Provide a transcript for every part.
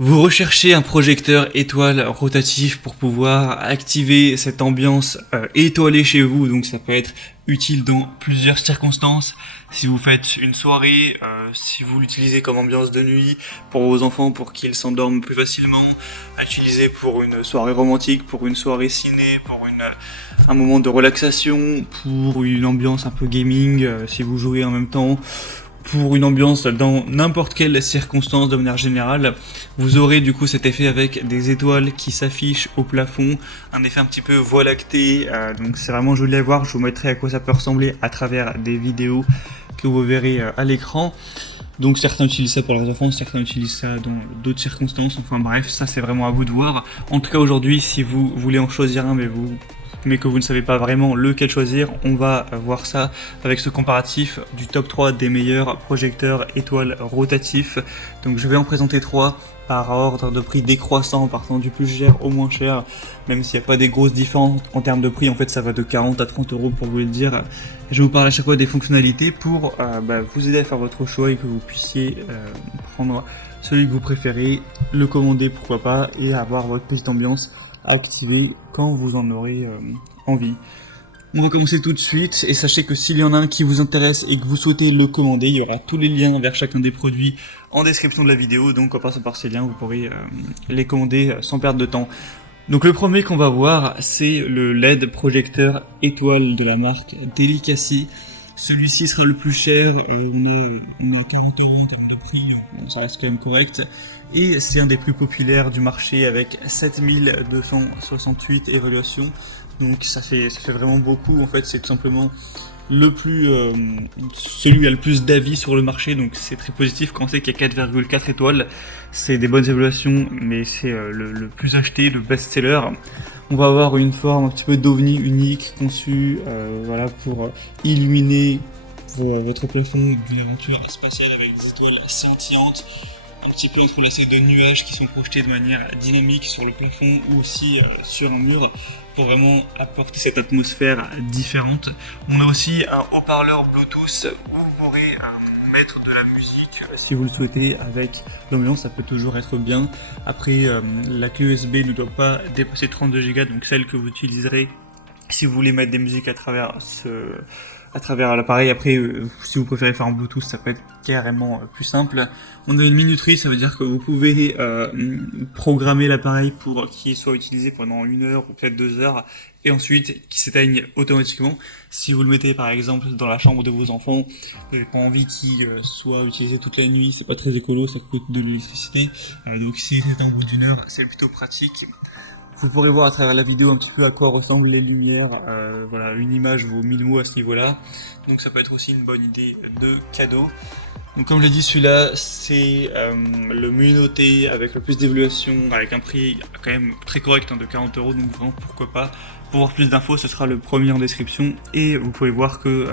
Vous recherchez un projecteur étoile rotatif pour pouvoir activer cette ambiance étoilée chez vous, donc ça peut être utile dans plusieurs circonstances. Si vous faites une soirée, si vous l'utilisez comme ambiance de nuit pour vos enfants pour qu'ils s'endorment plus facilement, à utiliser pour une soirée romantique, pour une soirée ciné, pour un moment de relaxation, pour une ambiance un peu gaming, si vous jouez en même temps, pour une ambiance dans n'importe quelle circonstance de manière générale. Vous aurez du coup cet effet avec des étoiles qui s'affichent au plafond, un effet un petit peu voie lactée, donc c'est vraiment joli à voir. Je vous mettrai à quoi ça peut ressembler à travers des vidéos que vous verrez à l'écran. Donc certains utilisent ça pour leurs enfants, certains utilisent ça dans d'autres circonstances, enfin bref, ça c'est vraiment à vous de voir. En tout cas aujourd'hui, si vous voulez en choisir un mais que vous ne savez pas vraiment lequel choisir, on va voir ça avec ce comparatif du top 3 des meilleurs projecteurs étoiles rotatifs. Donc je vais en présenter 3 par ordre de prix décroissant, partant du plus cher au moins cher, même s'il n'y a pas des grosses différences en termes de prix. En fait ça va de 40 à 30 euros pour vous le dire. Je vous parle à chaque fois des fonctionnalités pour vous aider à faire votre choix et que vous puissiez prendre celui que vous préférez, le commander pourquoi pas, et avoir votre petite ambiance activée quand vous en aurez envie. On va commencer tout de suite, et sachez que s'il y en a un qui vous intéresse et que vous souhaitez le commander, il y aura tous les liens vers chacun des produits en description de la vidéo, donc en passant par ces liens vous pourrez les commander sans perdre de temps. Donc le premier qu'on va voir, c'est le LED projecteur étoile de la marque Delicacy. Celui-ci sera le plus cher, on a 40 euros en termes de prix, bon, ça reste quand même correct. Et c'est un des plus populaires du marché avec 7268 évaluations. Donc ça fait vraiment beaucoup. En fait, c'est tout simplement celui qui a le plus d'avis sur le marché, donc c'est très positif quand on sait qu'il y a 4,4 étoiles. C'est des bonnes évaluations, mais c'est le plus acheté, le best-seller. On va avoir une forme un petit peu d'ovni unique conçue pour illuminer votre plafond d'une aventure spatiale avec des étoiles scintillantes, un petit peu entrelacées de nuages qui sont projetés de manière dynamique sur le plafond ou aussi sur un mur pour vraiment apporter cette atmosphère différente. On a aussi un haut-parleur Bluetooth où vous pourrez mettre de la musique si vous le souhaitez avec l'ambiance, ça peut toujours être bien. Après la clé USB ne doit pas dépasser 32 Go, donc celle que vous utiliserez si vous voulez mettre des musiques à travers l'appareil. Après si vous préférez faire en Bluetooth, ça peut être carrément plus simple. On a une minuterie, ça veut dire que vous pouvez programmer l'appareil pour qu'il soit utilisé pendant 1 heure ou peut-être 2 heures et ensuite qu'il s'éteigne automatiquement. Si vous le mettez par exemple dans la chambre de vos enfants, vous n'avez pas envie qu'il soit utilisé toute la nuit, c'est pas très écolo, ça coûte de l'électricité, donc si c'est en bout d'1 heure, c'est plutôt pratique. Vous pourrez voir à travers la vidéo un petit peu à quoi ressemblent les lumières, une image vaut 1000 mots à ce niveau-là, donc ça peut être aussi une bonne idée de cadeau. Donc comme je l'ai dit, celui-là c'est le mieux noté avec le plus d'évaluation, avec un prix quand même très correct de 40 euros, donc vraiment pourquoi pas. Pour voir plus d'infos, ce sera le premier en description, et vous pouvez voir que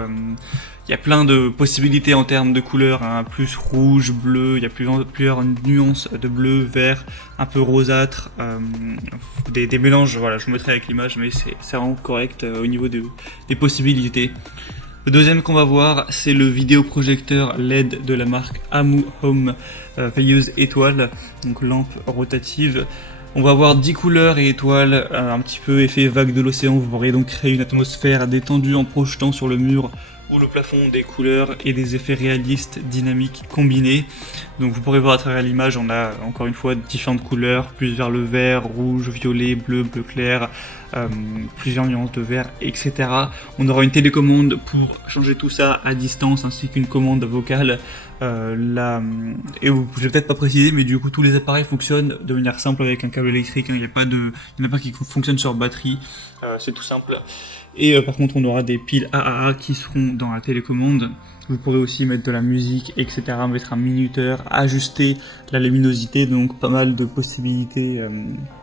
il y a plein de possibilités en termes de couleurs, plus rouge, bleu, il y a plusieurs nuances de bleu, vert, un peu rosâtre, des mélanges, voilà, je vous mettrai avec l'image, mais c'est vraiment correct au niveau des possibilités. Le deuxième qu'on va voir, c'est le vidéoprojecteur LED de la marque Amu Home veilleuse étoile, donc lampe rotative. On va avoir 10 couleurs et étoiles, un petit peu effet vague de l'océan. Vous pourrez donc créer une atmosphère détendue en projetant sur le mur ou le plafond des couleurs et des effets réalistes dynamiques combinés. Donc vous pourrez voir à travers l'image, on a encore une fois différentes couleurs, plus vers le vert, rouge, violet, bleu, bleu clair, plusieurs nuances de vert, etc. On aura une télécommande pour changer tout ça à distance, ainsi qu'une commande vocale. Je vais peut-être pas préciser, mais du coup tous les appareils fonctionnent de manière simple avec un câble électrique, il n'y en a pas qui fonctionnent sur batterie, c'est tout simple. Et par contre on aura des piles AAA qui seront dans la télécommande. Vous pourrez aussi mettre de la musique, etc., mettre un minuteur, ajuster la luminosité, donc pas mal de possibilités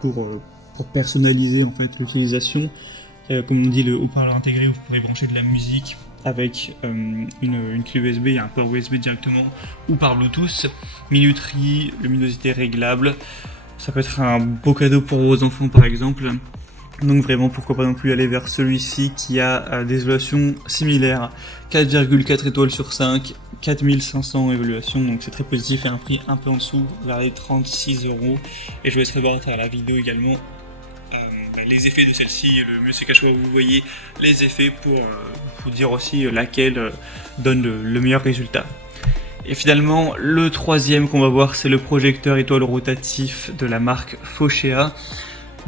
pour personnaliser en fait l'utilisation. Comme on dit, le haut-parleur intégré, vous pourrez brancher de la musique avec une clé USB, il y a un port USB directement, ou par Bluetooth. Minuterie, luminosité réglable, ça peut être un beau cadeau pour vos enfants par exemple. Donc vraiment, pourquoi pas non plus aller vers celui-ci qui a des évaluations similaires. 4,4 étoiles sur 5, 4500 évaluations, donc c'est très positif et un prix un peu en dessous, vers les 36 euros. Et je vous laisserai voir à travers la vidéo également les effets de celle-ci. Le mieux c'est qu'à chaque fois vous voyez les effets pour vous dire aussi laquelle donne le meilleur résultat. Et finalement, le troisième qu'on va voir, c'est le projecteur étoile rotatif de la marque Fochea.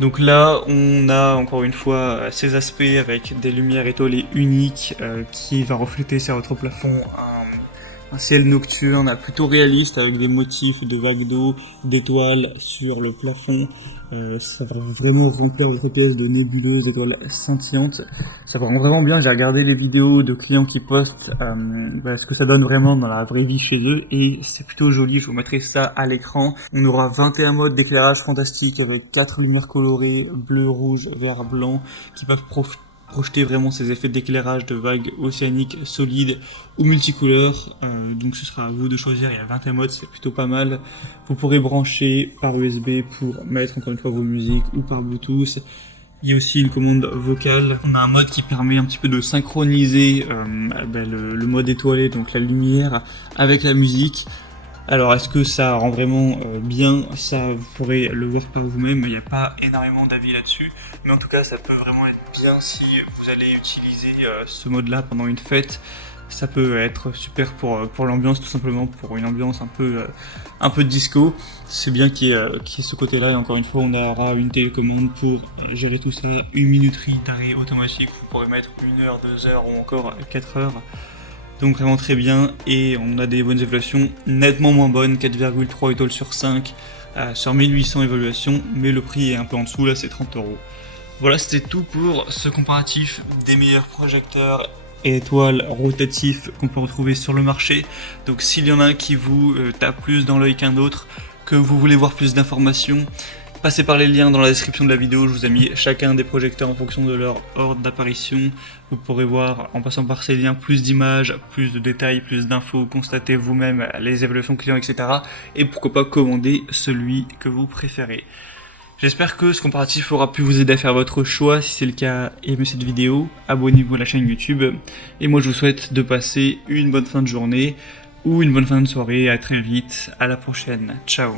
Donc là, on a encore une fois ces aspects avec des lumières étoilées uniques qui va refléter sur votre plafond un ciel nocturne plutôt réaliste avec des motifs de vagues d'eau, d'étoiles sur le plafond. Ça va vraiment remplir votre pièce de nébuleuses, d'étoiles scintillantes. Ça va vraiment bien. J'ai regardé les vidéos de clients qui postent ce que ça donne vraiment dans la vraie vie chez eux et c'est plutôt joli. Je vous mettrai ça à l'écran. On aura 21 modes d'éclairage fantastique avec 4 lumières colorées, bleu, rouge, vert, blanc qui peuvent projeter vraiment ces effets d'éclairage de vagues océaniques solides ou multicouleurs. Donc ce sera à vous de choisir. Il y a 21 modes, c'est plutôt pas mal. Vous pourrez brancher par USB pour mettre encore une fois vos musiques ou par Bluetooth. Il y a aussi une commande vocale. On a un mode qui permet un petit peu de synchroniser le mode étoilé, donc la lumière, avec la musique. Alors est-ce que ça rend vraiment bien? Ça, vous pourrez le voir par vous-même, il n'y a pas énormément d'avis là-dessus, mais en tout cas ça peut vraiment être bien si vous allez utiliser ce mode-là pendant une fête. Ça peut être super pour l'ambiance, tout simplement pour une ambiance un peu disco. C'est bien qu'il y ait ce côté-là, et encore une fois on aura une télécommande pour gérer tout ça, une minuterie d'arrêt automatique, vous pourrez mettre 1 heure, 2 heures ou encore 4 heures. Donc vraiment très bien, et on a des bonnes évaluations nettement moins bonnes, 4,3 étoiles sur 5 sur 1800 évaluations, mais le prix est un peu en dessous, là c'est 30 euros. Voilà, c'était tout pour ce comparatif des meilleurs projecteurs et étoiles rotatifs qu'on peut retrouver sur le marché. Donc s'il y en a un qui vous tape plus dans l'œil qu'un autre, que vous voulez voir plus d'informations, passez par les liens dans la description de la vidéo, je vous ai mis chacun des projecteurs en fonction de leur ordre d'apparition. Vous pourrez voir en passant par ces liens plus d'images, plus de détails, plus d'infos, constater vous-même les évaluations clients, etc. Et pourquoi pas commander celui que vous préférez. J'espère que ce comparatif aura pu vous aider à faire votre choix. Si c'est le cas, aimez cette vidéo, abonnez-vous à la chaîne YouTube. Et moi je vous souhaite de passer une bonne fin de journée ou une bonne fin de soirée. À très vite, à la prochaine, ciao.